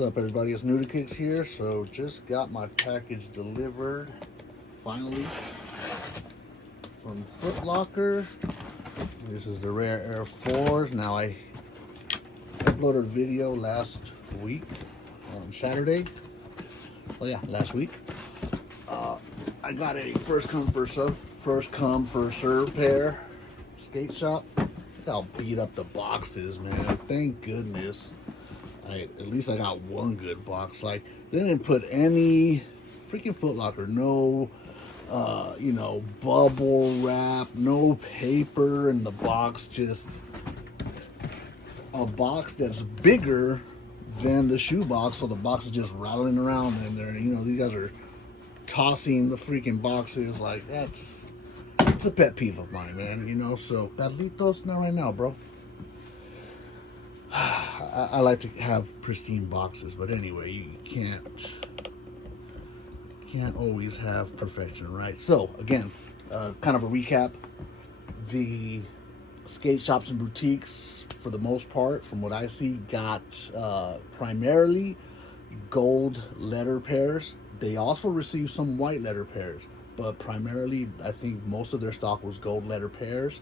What's up, everybody? It's Nudikicks here. So just got my package delivered finally from Foot Locker. This is the Rare Air 4s. Now I uploaded a video last week on Saturday. Oh yeah, last week. I got a first come first serve pair skate shop. Look how beat up the box is, man. Thank goodness. At least I got one good box. Like, they didn't put any freaking Foot Locker, no bubble wrap, no paper in the box, just a box that's bigger than the shoe box, so the box is just rattling around in there. These guys are tossing the freaking boxes. Like, it's a pet peeve of mine, man. So Carlitos, not right now, bro. I like to have pristine boxes, but anyway, you can't always have perfection, right? So again, kind of a recap. The skate shops and boutiques, for the most part, from what I see, got primarily gold letter pairs. They also received some white letter pairs, but primarily I think most of their stock was gold letter pairs.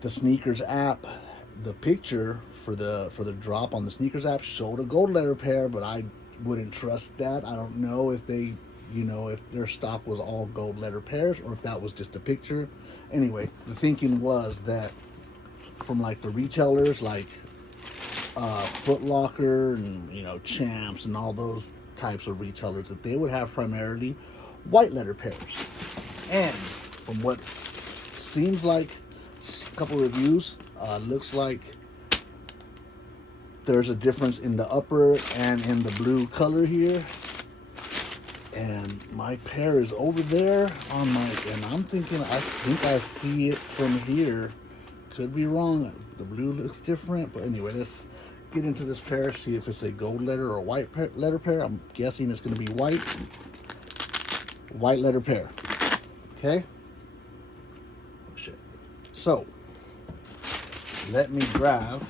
The sneakers app, the picture for the drop on the sneakers app showed a gold letter pair, but I wouldn't trust that. I don't know if they, if their stock was all gold letter pairs or if that was just a picture. Anyway, the thinking was that from like the retailers like Foot Locker and Champs and all those types of retailers, that they would have primarily white letter pairs. And from what seems like a couple reviews, looks like there's a difference in the upper and in the blue color here. And my pair is over there on my, and I'm thinking, I think I see it from here. Could be wrong. The blue looks different, but anyway, let's get into this pair, see if it's a gold letter or white letter pair. I'm guessing it's going to be white letter pair. Okay. Oh shit. So let me grab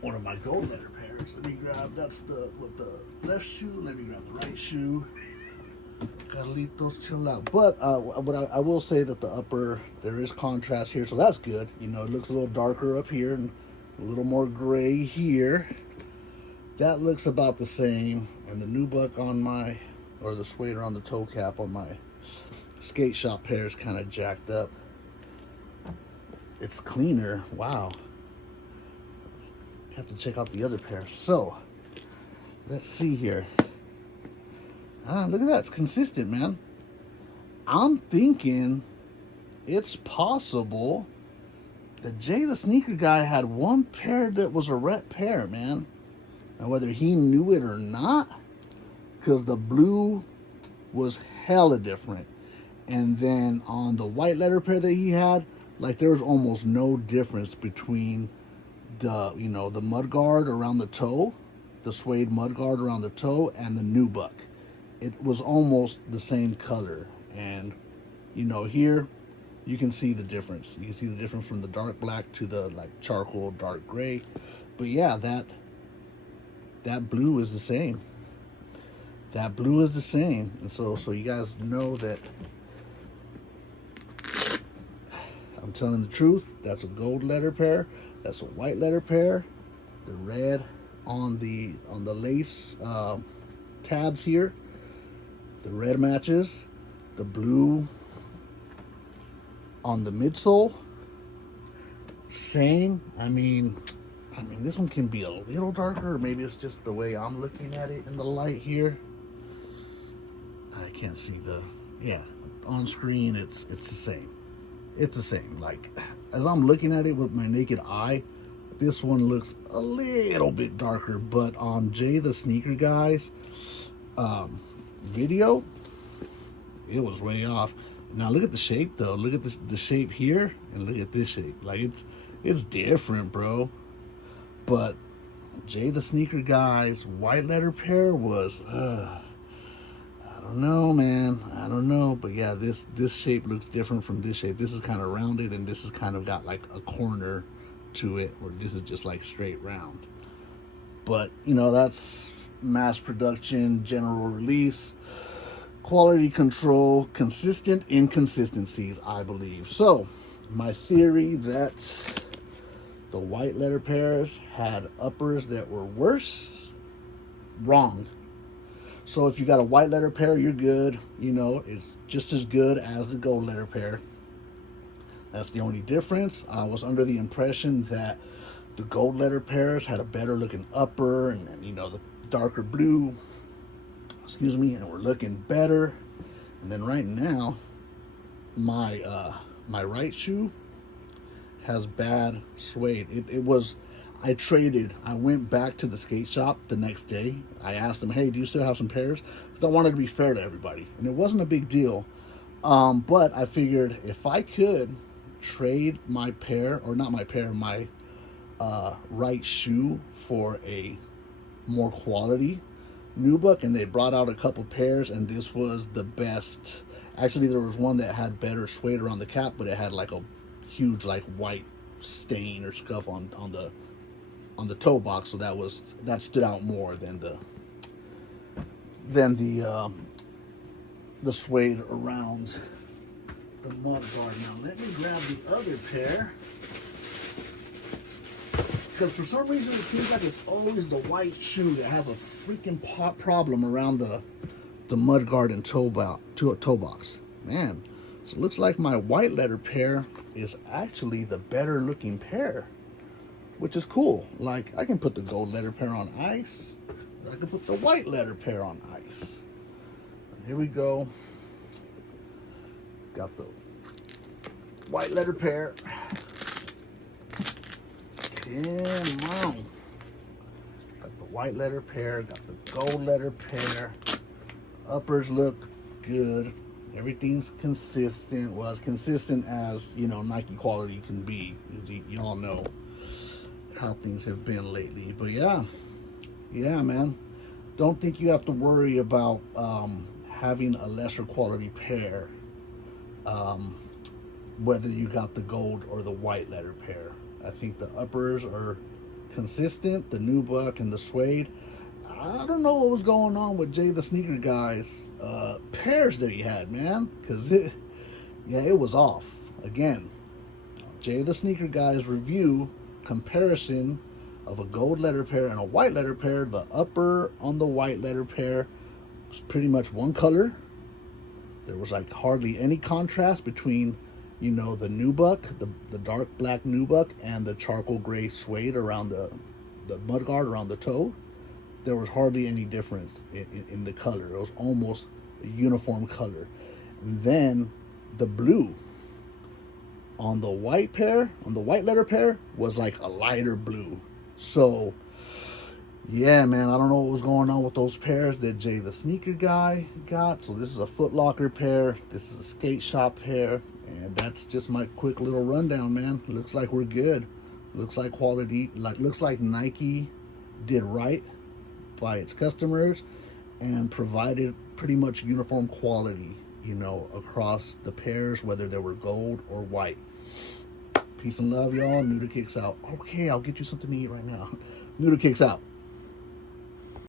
one of my gold letter pairs. Let me grab, that's with the left shoe. Let me grab the right shoe. Carlitos, chill out. But I will say that the upper, there is contrast here, so that's good. It looks a little darker up here and a little more gray here. That looks about the same. And the nubuck on my, or the suede on the toe cap on my skate shop pair is kind of jacked up. It's cleaner. Wow. Have to check out the other pair. So let's see here. Look at that. It's consistent, man. I'm thinking it's possible that Jay the sneaker guy had one pair that was a rep pair, man. And whether he knew it or not, because the blue was hella different. And then on the white letter pair that he had, like, there was almost no difference between the, the mud guard around the toe, the suede mud guard around the toe, and the nubuck. It was almost the same color. And, here you can see the difference. You can see the difference from the dark black to the like charcoal dark gray. But yeah, that blue is the same. That blue is the same. And so you guys know that I'm telling the truth. That's a gold letter pair. That's a white letter pair. The red on the lace tabs here. The red matches. The blue on the midsole. Same. I mean, this one can be a little darker, or maybe it's just the way I'm looking at it in the light here. I can't see on screen it's the same. It's the same. Like, as I'm looking at it with my naked eye, this one looks a little bit darker, but on Jay the Sneaker Guy's video, it was way off. Now look at the shape though. Look at the shape here, and look at this shape. Like, it's different, bro. But Jay the Sneaker Guy's white letter pair was I don't know, man. I don't know. But yeah, this shape looks different from this shape. This is kind of rounded, and this has kind of got like a corner to it, where this is just like straight round. But, you know, that's mass production, general release, quality control, consistent inconsistencies, I believe. So, my theory that the white letter pairs had uppers that were worse, wrong. So if you got a white letter pair, you're good. You know, it's just as good as the gold letter pair. That's the only difference. I was under the impression that the gold letter pairs had a better looking upper, and you know, the darker blue, excuse me, and we're looking better. And then right now, my right shoe has bad suede. I went back to the skate shop the next day. I asked them, hey, do you still have some pairs? Because I wanted to be fair to everybody. And it wasn't a big deal. But I figured if I could trade my pair, or not my pair, my right shoe for a more quality nubuck, and they brought out a couple pairs, and this was the best. Actually, there was one that had better suede around the cap, but it had like a huge like white stain or scuff on the toe box, so that stood out more than the suede around the mud guard. Now let me grab the other pair, because for some reason it seems like it's always the white shoe that has a freaking problem around the mud guard and toe box. Man, so it looks like my white letter pair is actually the better looking pair, which is cool. Like, I can put the gold letter pair on ice, I can put the white letter pair on ice. Here we go. Got the white letter pair. Come on. Got the white letter pair, got the gold letter pair. Uppers look good. Everything's consistent. Well, as consistent as, you know, Nike quality can be. Y'all know how things have been lately. But yeah, man. Don't think you have to worry about having a lesser quality pair, whether you got the gold or the white letter pair. I think the uppers are consistent, the nubuck and the suede. I don't know what was going on with Jay the Sneaker Guy's pairs that he had, man, because it was off. Again, Jay the Sneaker Guy's review comparison of a gold letter pair and a white letter pair. The upper on the white letter pair was pretty much one color. There was like hardly any contrast between, you know, the nubuck, the dark black nubuck, and the charcoal gray suede around the mudguard around the toe. There was hardly any difference in the color. It was almost a uniform color. And then the blue on the white letter pair, was like a lighter blue. So yeah, man, I don't know what was going on with those pairs that Jay the Sneaker Guy got. So this is a Foot Locker pair, this is a skate shop pair, and that's just my quick little rundown, man. Looks like we're good. Looks like quality, looks like Nike did right by its customers and provided pretty much uniform quality, you know, across the pairs, whether they were gold or white. Peace and love, y'all. Nuda Kicks out. Okay, I'll get you something to eat right now. Nuda Kicks out.